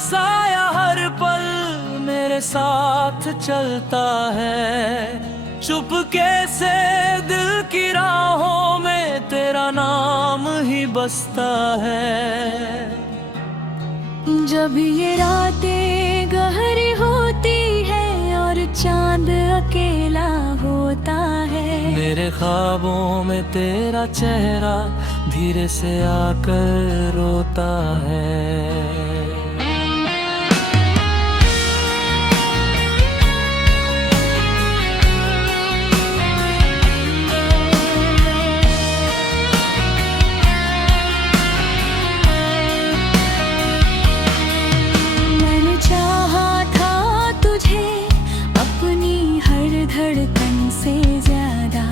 साया हर पल मेरे साथ चलता है। चुपके से दिल की राहों में तेरा नाम ही बसता है। जब ये रातें गहरी होती है और चांद अकेला होता है, मेरे ख्वाबों में तेरा चेहरा धीरे से आकर रोता है। मैंने चाहा था तुझे अपनी हर धड़कन से ज्यादा,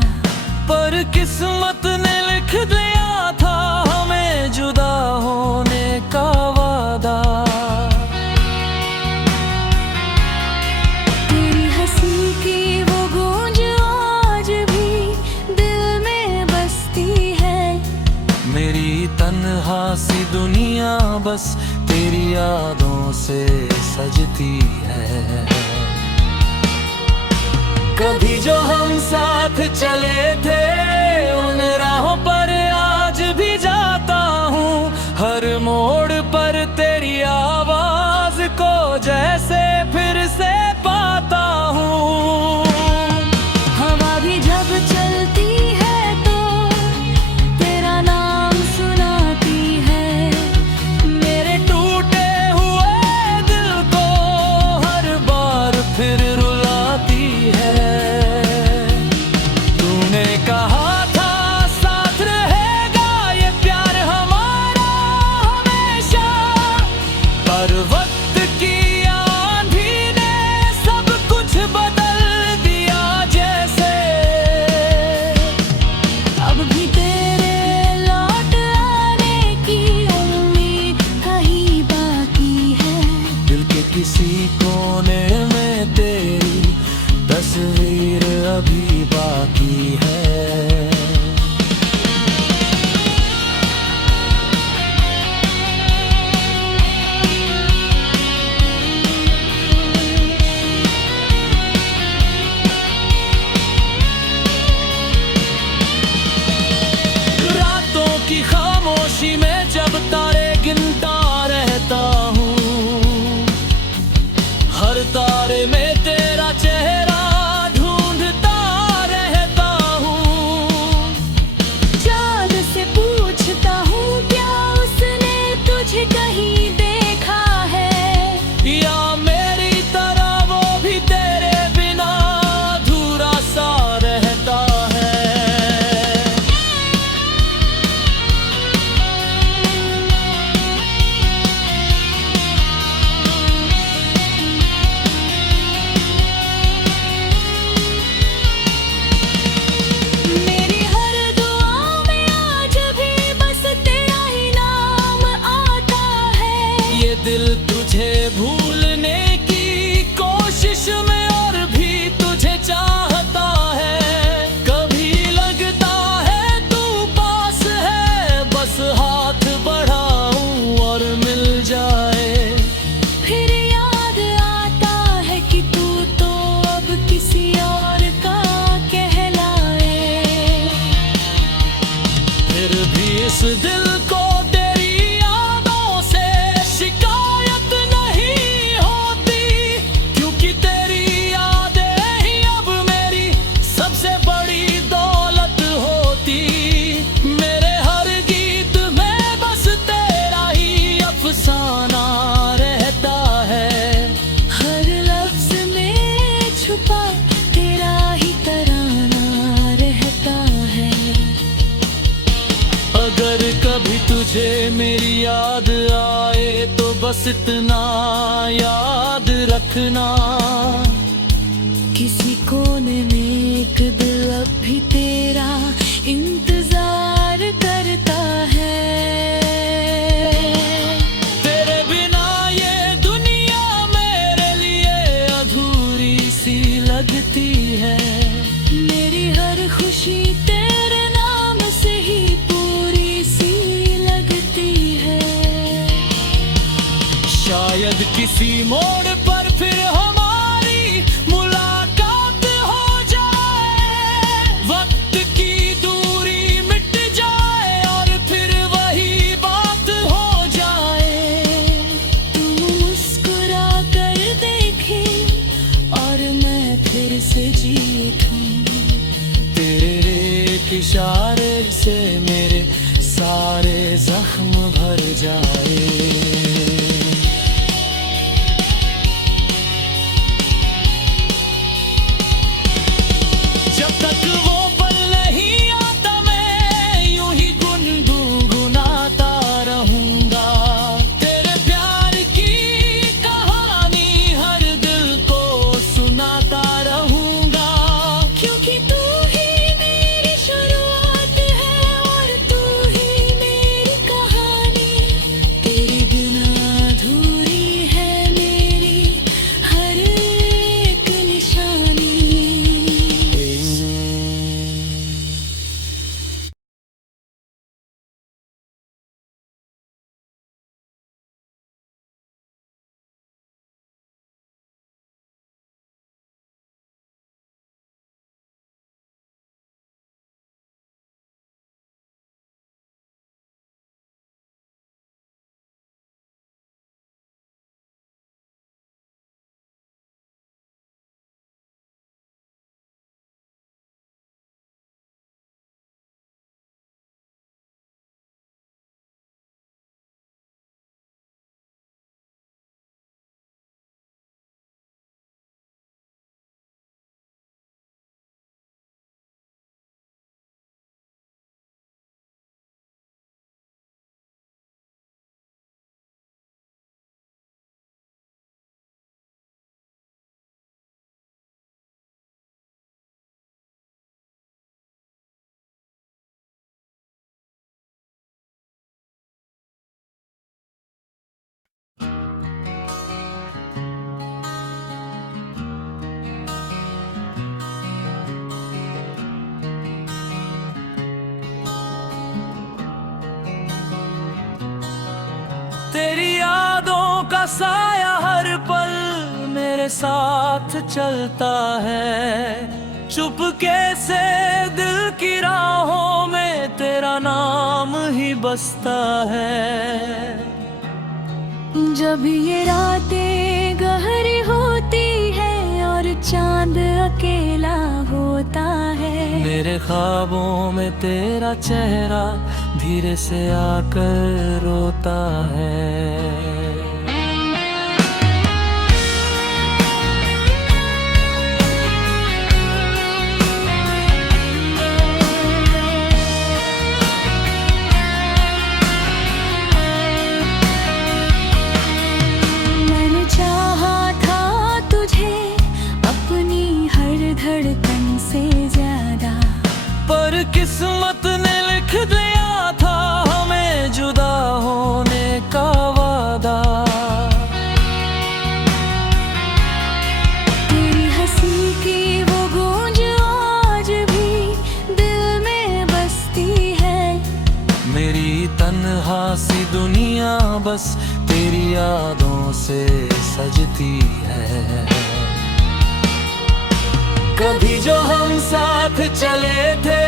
पर किस्मत ने लिख दिया था हमें जुदा होने का वादा। तेरी हंसी की वो गूंज आज भी दिल में बसती है। मेरी तन्हा सी दुनिया बस तेरी यादों से सजती है। कभी जो हम साथ चले थे उन राहों पर आज भी जाता हूँ। हर मोड़ पर तेरी आवाज को जैसे फिर से पाता हूँ। हवा भी जब चलती है तो तेरा नाम सुनाती है। मेरे टूटे हुए दिल को हर बार फिर रुलाती है। तूने कहा था साथ रहेगा ये प्यार हमारा हमेशा, पर वक्त की आंधी ने सब कुछ बदल दिया जैसे। अब भी तेरे लौट आने की उम्मीद कहीं बाकी है। दिल के किसी कोने में तेरी तस्वीर अभी बाकी है। रातों की खामोशी में जब तारे गिनता रहता हूँ, हर तारे में तेरा चेहरा ढूंढता रहता हूँ। चाँद से पूछता हूँ क्या उसने तुझे कहीं देखा है। या मेरी तरह वो भी तेरे बिना अधूरा सा रहता है। मेरी हर दुआ में आज भी बस तेरा ही नाम आता है। ये दिल तुझे भूलने की कोशिश में और भी तुझे चाहता है। कभी लगता है तू पास है, बस हाथ बढ़ाऊं और मिल जाए। फिर याद आता है कि तू तो अब किसी और का कहलाए। फिर भी इस दिल को तेरी यादों से शिकायत नहीं होती, क्योंकि तेरी यादें ही अब मेरी सबसे बड़ी दौलत होती। मेरे हर गीत में बस तेरा ही अफसाना रहता है। हर लफ्ज में छुपा तेरा ही तराना रहता है। अगर कभी तुझे मेरी याद आए तो बस इतना याद रखना, किसी कोने में एक दिल अब भी तेरा इंतजार करता है। तेरे बिना ये दुनिया मेरे लिए अधूरी सी लगती है। मेरी हर खुशी तेरे नाम से ही पूरी सी लगती है। शायद किसी मोड़ पर फिर हमारी मुलाकात हो जाए, वक्त की दूरी मिट जाए और फिर वही बात हो जाए। तू मुस्कुरा कर देखे और मैं फिर से जीतूं। तेरे एक इशारे से मेरे सारे जख्म भर जाए। जब तक वो पल नहीं आता मैं यूं ही गुनगुनाता रहूंगा। तेरे प्यार की कहानी हर दिल को सुनाता रहूंगा। क्योंकि तू ही मेरी शुरुआत है और तू ही मेरी कहानी। तेरे बिना अधूरी है मेरी हर एक निशानी। तेरी यादों का साया हर पल मेरे साथ चलता है। चुपके से दिल की राहों में तेरा नाम ही बसता है। जब ये रातें गहरी होती है और चांद अकेला होता है, मेरे ख्वाबों में तेरा चेहरा धीरे से आकर रोता है। मैंने चाहा था तुझे अपनी हर धड़कन से ज्यादा, पर किस्मत ने लिख दिया था हमें जुदा होने का वादा। तेरी हंसी की वो गूंज आज भी दिल में बसती है। मेरी तन्हा सी दुनिया बस तेरी यादों से सजती है। कभी जो हम साथ चले थे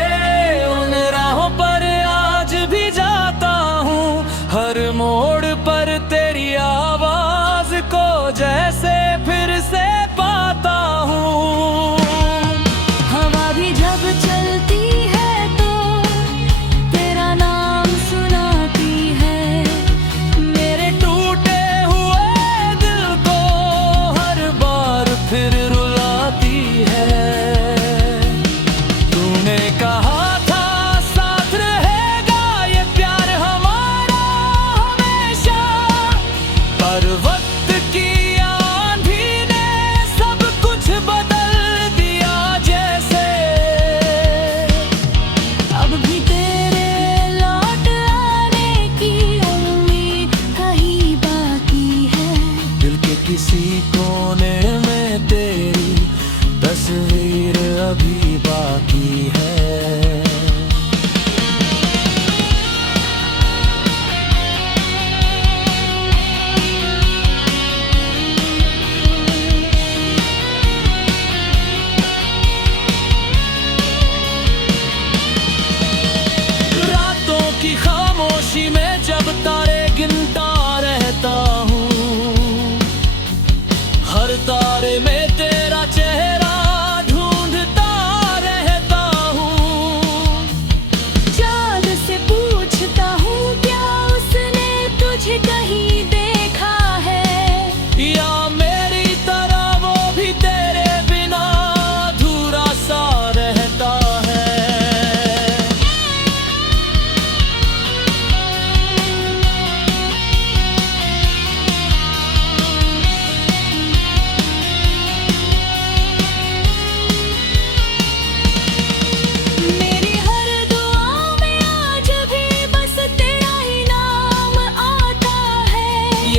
उन राहों पर आज भी जाता हूँ। हर मोड़ पर तेरी आवाज को जैसे फिर से पाता हूँ। हवा भी जब चलती है तो तेरा नाम सुनाती है। मेरे टूटे हुए दिल को हर बार फिर रुलाती है। तूने कहा था साथ रहेगा ये प्यार हमारा हमेशा, पर वक्त की आंधी ने सब कुछ बदल दिया जैसे। अब भी तेरे लौट आने की उम्मीद कहीं बाकी है। दिल के किसी कोने में तेरी तस्वीर अभी बाकी है।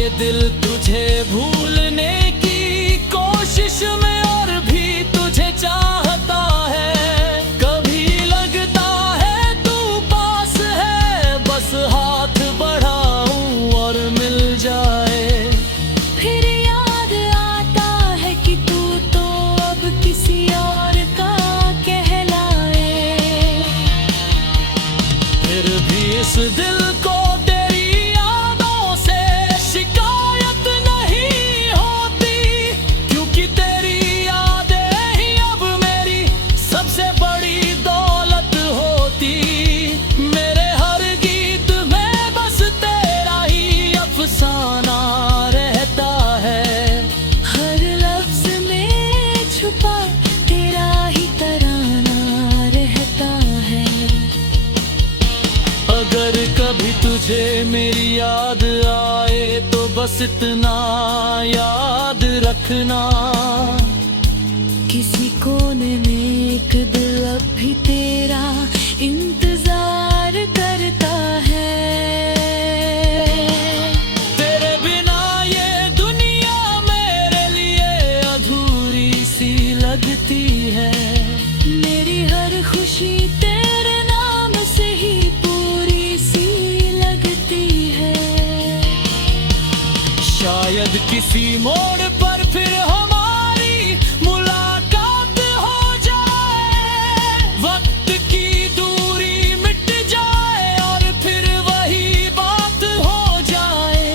दिल तुझे भूलने की कोशिश में और भी तुझे चाहता है। कभी लगता है तू पास है, बस हाथ बढ़ाऊं और मिल जाए। फिर याद आता है कि तू तो अब किसी और का कहलाए। फिर भी इस दिल को तेरी यादों से शिकायत नहीं होती, क्योंकि तेरी यादें ही अब मेरी सबसे बड़ी दौलत होती। मेरे हर गीत में बस तेरा ही अफसाना रहता है। हर लफ्ज में छुपा तेरा ही तराना रहता है। अगर कभी तुझे मेरी याद आए तो बस इतना याद रखना, किसी कोने में एक दिल अब भी तेरा इंतजार करता है। तेरे बिना ये दुनिया मेरे लिए अधूरी सी लगती है। मेरी हर खुशी तेरे नाम से ही पूरी सी लगती है। शायद किसी मोड़ पर फिर हमारी मुलाकात हो जाए, वक्त की दूरी मिट जाए और फिर वही बात हो जाए।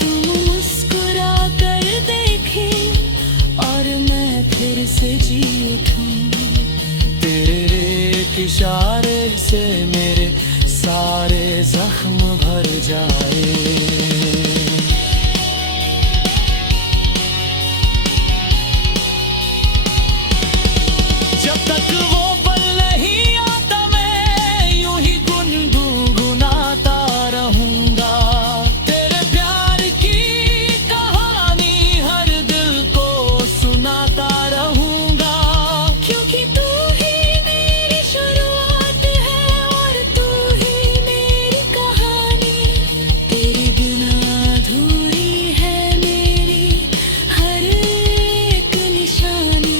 तुम मुस्कुरा कर देखे और मैं फिर से जी उठूं। तेरे एक इशारे से मेरे सारे जख्म भर जाए। जब तक वो पल नहीं आता मैं यूं ही गुनगुनाता रहूंगा। तेरे प्यार की कहानी हर दिल को सुनाता रहूंगा। क्योंकि तू ही मेरी शुरुआत है और तू ही मेरी कहानी। तेरे बिना अधूरी है मेरी हर एक निशानी।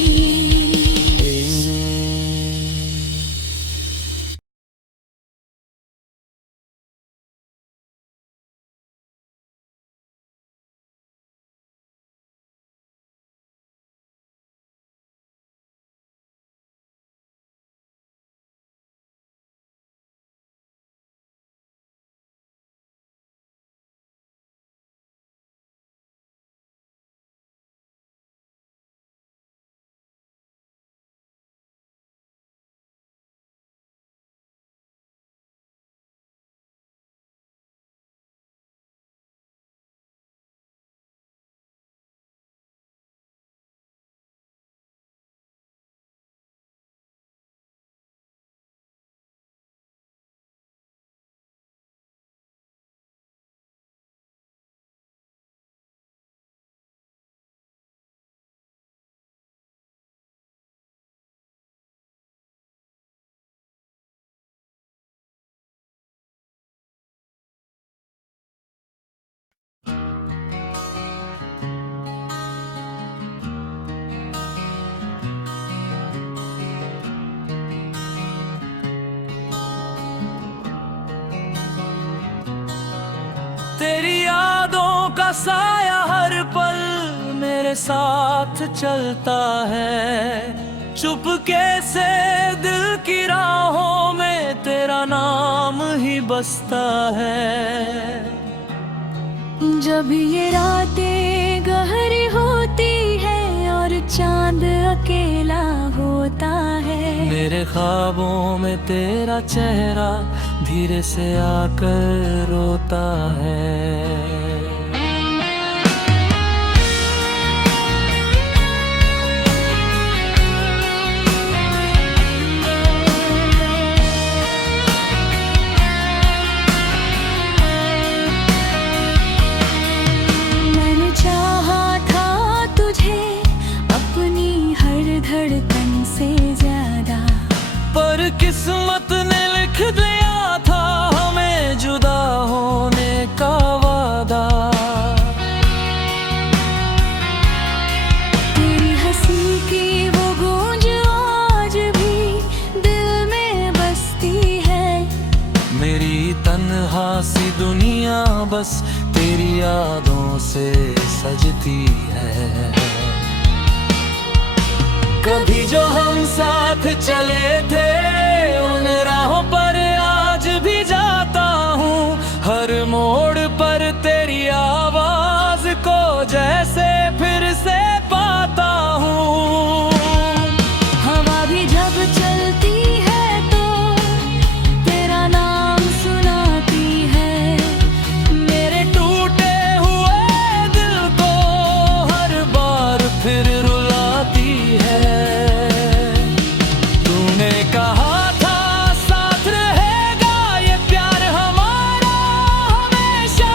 तेरी यादों का साया हर पल मेरे साथ चलता है। चुपके से दिल की राहों में तेरा नाम ही बसता है। जब ये रातें गहरी होती है और चांद अकेला होता है, मेरे ख्वाबों में तेरा चेहरा धीरे से आकर रोता है। मैंने चाहा था तुझे अपनी हर धड़कन से ज्यादा, पर किस्मत ने लिख दिया था हमें जुदा होने का वादा। बस तेरी यादों से सजती है। कभी जो हम साथ चले थे उन राहों पर आज भी जाता हूँ। हर मोड़ पर तेरी आवाज को जैसे फिर से पाता हूँ। हवा भी जब चलती है तो तेरा नाम सुनाती है। मेरे टूटे हुए दिल को हर बार फिर रुलाती है। तूने कहा था साथ रहेगा ये प्यार हमारा हमेशा,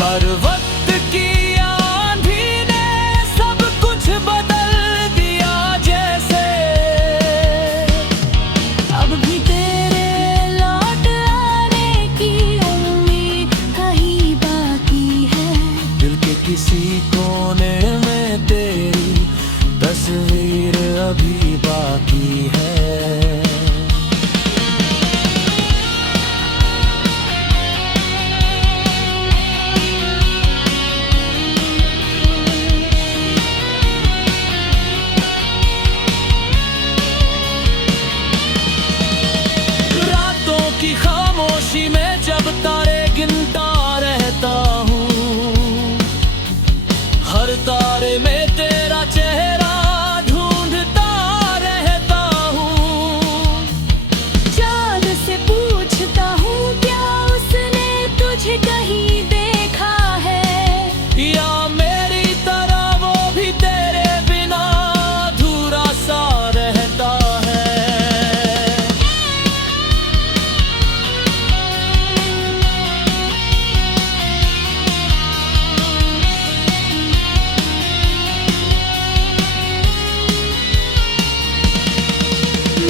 पर वक्त की आंधी ने सब कुछ बदल दिया जैसे। अब भी तेरे लौट आने की उम्मीद कहीं बाकी है। दिल के किसी कोने में तेरी तस्वीर अभी बाकी है। रातों की खामोशी में जब तारे गिनता रहता हूँ, हर तारे में तेरा चेहरा ढूंढता रहता हूँ। चाँद से पूछता हूँ क्या उसने तुझे कहीं देखा है। या मेरी तरह वो भी तेरे बिना अधूरा सा रहता है।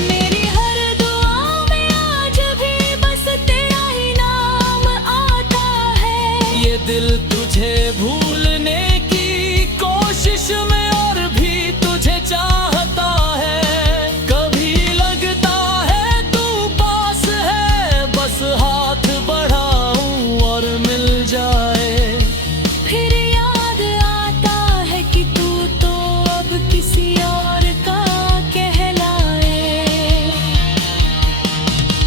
मेरी हर दुआ में आज भी बस तेरा ही नाम आता है। ये दिल तुझे भूलने की कोशिश में और भी तुझे चाहता है। कभी लगता है तू पास है, बस हाथ बढ़ाऊं और मिल जाए। फिर याद आता है कि तू तो अब किसी और का कहलाए।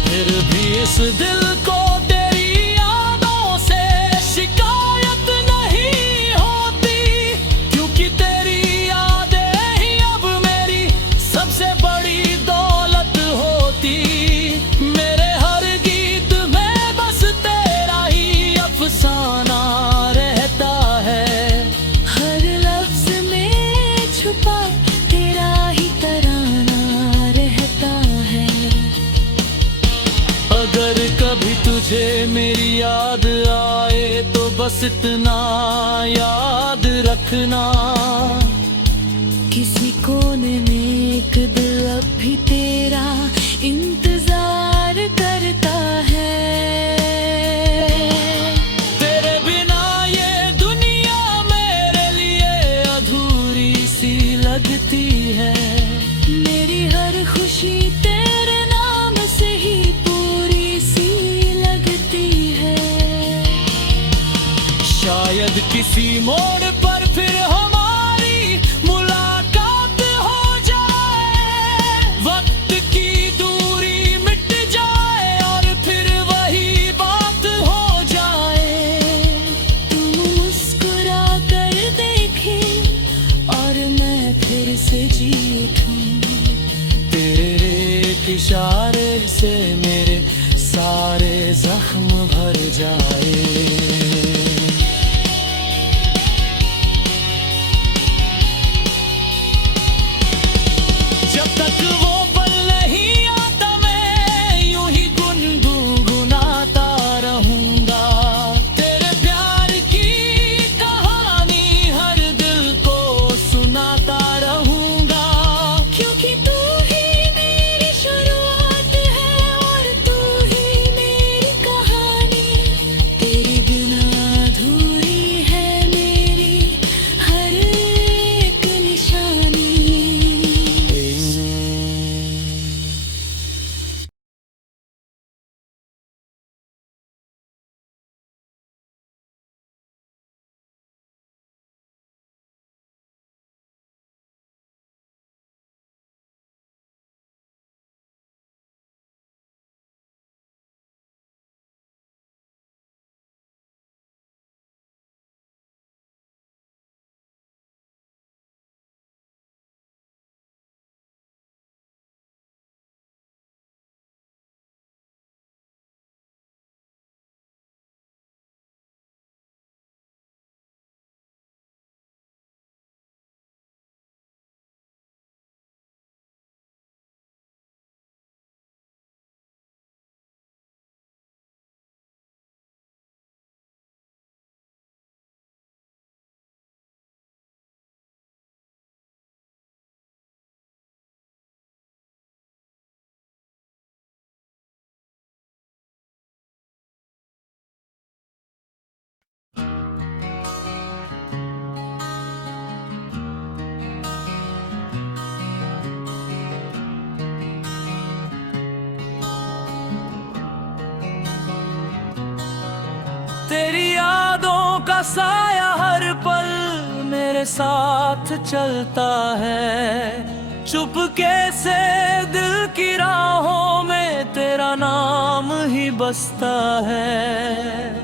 फिर भी इस दिल को तेरी यादों से शिकायत नहीं होती, क्योंकि तेरी यादें ही अब मेरी सबसे बड़ी दौलत होती। मेरे हर गीत में बस तेरा ही अफसाना रहता है। हर लफ्ज में छुपा तेरा ही तराना रहता है। अगर कभी तुझे मेरी याद आए तो बस इतना याद रखना, किसी कोने में एक दिल अब भी तेरा इंतजार करता है। तेरे बिना ये दुनिया मेरे लिए अधूरी सी लगती है। मेरी हर खुशी तेरे नाम से ही पूरी सी लगती है। शायद किसी मोड़ पर फिर हमारी मुलाकात हो जाए। वक्त की दूरी मिट जाए और फिर वही बात हो जाए। तुम मुस्कुरा कर देखे और मैं फिर से जी उठूं। तेरे एक इशारे से मेरे सारे जख्म भर जाए। जब तक वो पल नहीं आता मैं यूं ही गुनगुनाता रहूंगा। तेरे प्यार की कहानी हर दिल को सुनाता रहूंगा। क्योंकि तू ही मेरी शुरुआत है और तू ही मेरी कहानी। साया हर पल मेरे साथ चलता है। चुपके से दिल की राहों में तेरा नाम ही बसता है।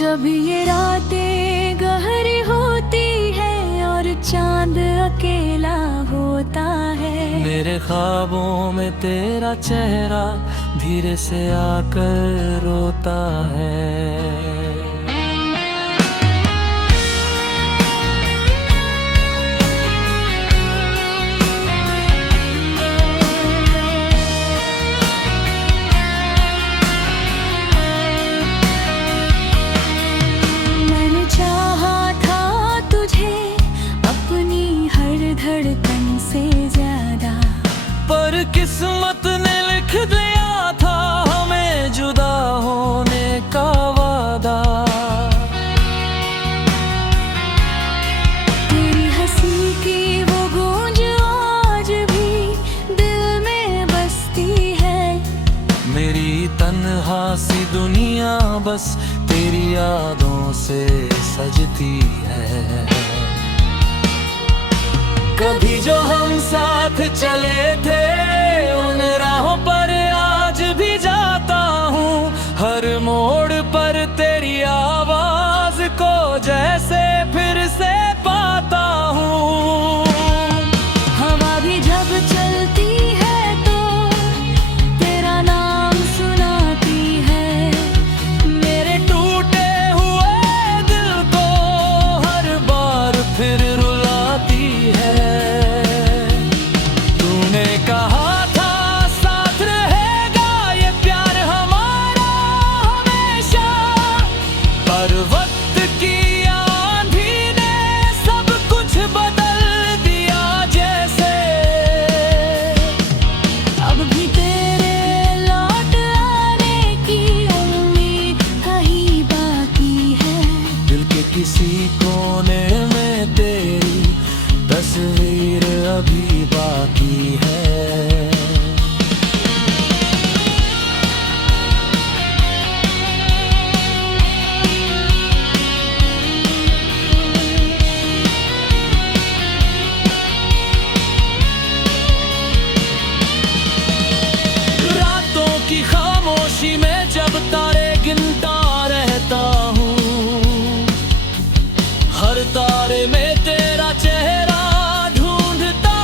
जब ये रातें गहरी होती है और चांद अकेला होता है, मेरे ख्वाबों में तेरा चेहरा धीरे से आकर रोता है। मैंने चाहा था तुझे अपनी हर धड़कन से ज्यादा, पर किस्मत ने लिख दिया था हमें जुदा होने का वादा। तेरी हंसी की वो गूंज आज भी दिल में बसती है। मेरी तन्हा सी दुनिया बस तेरी यादों से सजती है। कभी जो हम साथ चले थे उन राहों पर आज भी जाता हूँ। हर मोड़ पर तेरी आवाज को जैसे फिर से पाता हूँ। हवा भी जब चलती है तो तेरा नाम सुनाती है। मेरे टूटे हुए दिल को हर बार फिर रुलाती है। तूने कहा था साथ रहेगा ये प्यार हमारा हमेशा, पर वक्त की आंधी ने सब कुछ बदल दिया जैसे। अब भी तेरे लौट आने की उम्मीद कहीं बाकी है। दिल के किसी कोने में तेरी तस्वीर अभी बाकी है। रातों की खामोशी में जब तारे गिनता रहता हूँ, हर तारे में तेरा चेहरा ढूंढता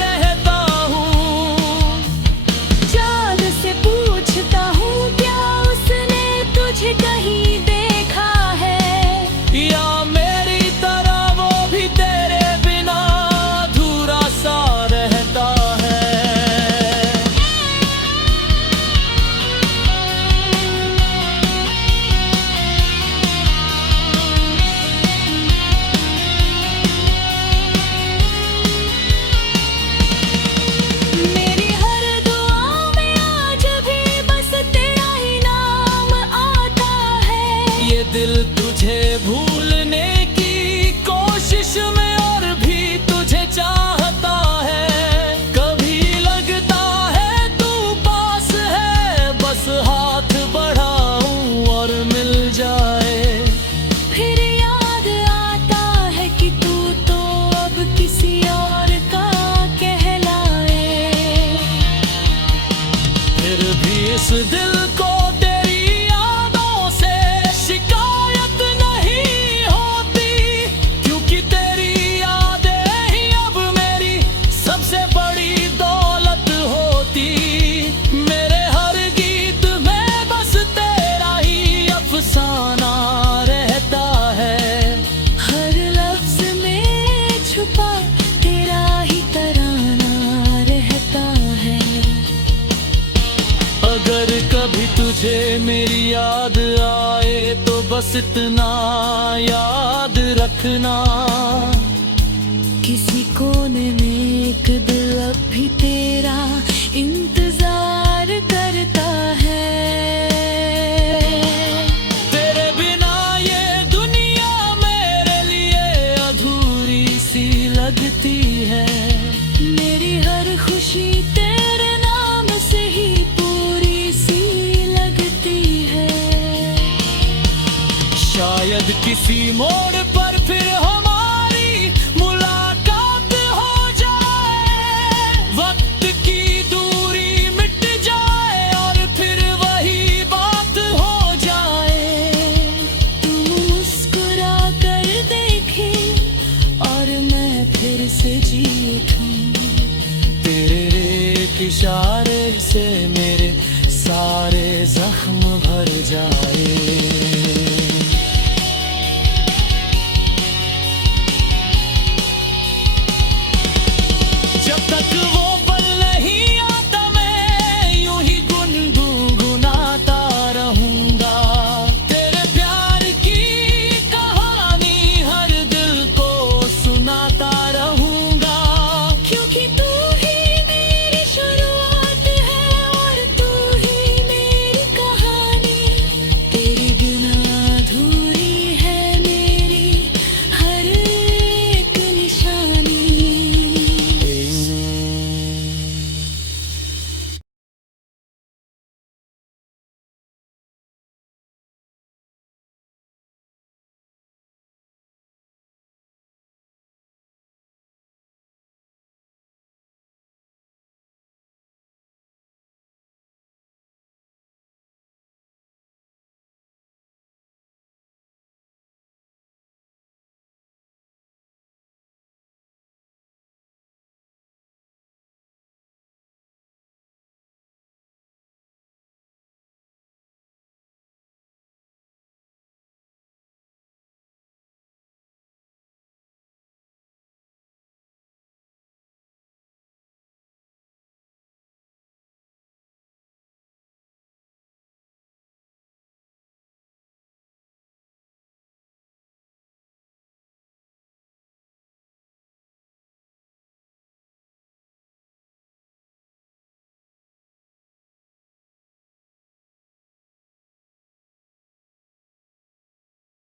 रहता हूँ। चांद से पूछता हूँ क्या उसने तुझे कहीं देखा है। या मेरी तरह वो भी तेरे बिना अधूरा सा रहता है। मेरी हर दुआ में आज भी बस तेरा ही नाम आता है। ये दिल तुझे भूलने की कोशिश में और भी तुझे चाहता है। कभी लगता है तू पास है, बस हाथ बढ़ाऊं और मिल जाए। फिर याद आता है कि तू तो अब किसी और का कहलाए। फिर भी इस दिल को तेरी यादों से शिकायत नहीं होती, क्योंकि तेरी यादें ही अब मेरी सबसे बड़ी दौलत होती। मेरे हर गीत में बस तेरा ही अफसाना रहता है। हर लफ्ज में छुपा तेरा ही तराना रहता है। अगर कभी तुझे मेरी याद आए तो बस इतना याद रखना, किसी कोने में एक दिल अब भी तेरा इंतजार करता है। तेरे बिना ये दुनिया मेरे लिए अधूरी सी लगती है। मेरी हर खुशी तेरे नाम से ही पूरी सी लगती है। शायद मोड़ पर फिर हमारी मुलाकात हो जाए, वक्त की दूरी मिट जाए और फिर वही बात हो जाए। तुम मुस्कुरा कर देखे और मैं फिर से जी उठूं। तेरे एक इशारे से मेरे सारे जख्म